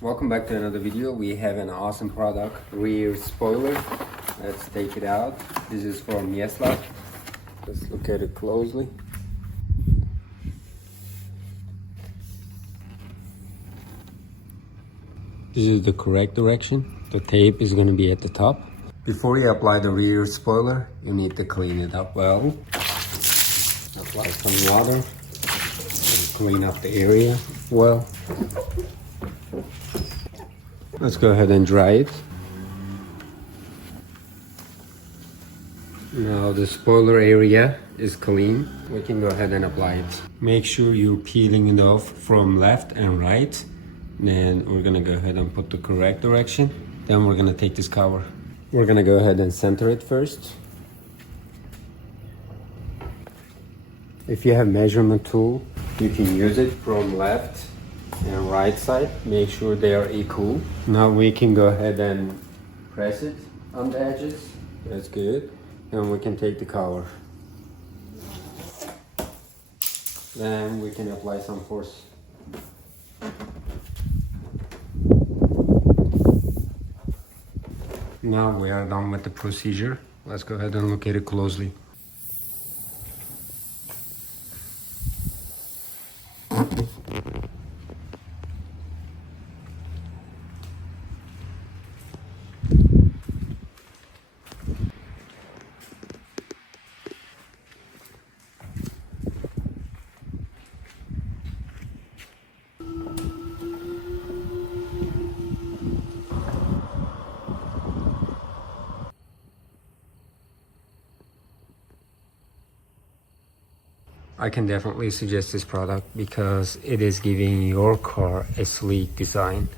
Welcome back to another video. We have an awesome product, rear spoiler. Let's take it out. This is from Yeslak. Let's look at it closely. This is the correct direction. The tape is going to be at the top. Before you apply the rear spoiler, you need to clean it up well. Apply some water and clean up the area well. Let's go ahead and dry it. Now the spoiler area is clean. We can go ahead and apply it. Make sure you're peeling it off from left and right. Then we're gonna go ahead and put the correct direction. Then we're gonna take this cover. We're gonna go ahead and center it first. If you have measurement tool, you can use it from left and right side. Make sure they are equal. Now we can go ahead and press it on the edges. That's good. And we can take the cover. Then we can apply some force. Now we are done with the procedure. Let's go ahead and look at it closely. I can definitely suggest this product because it is giving your car a sleek design.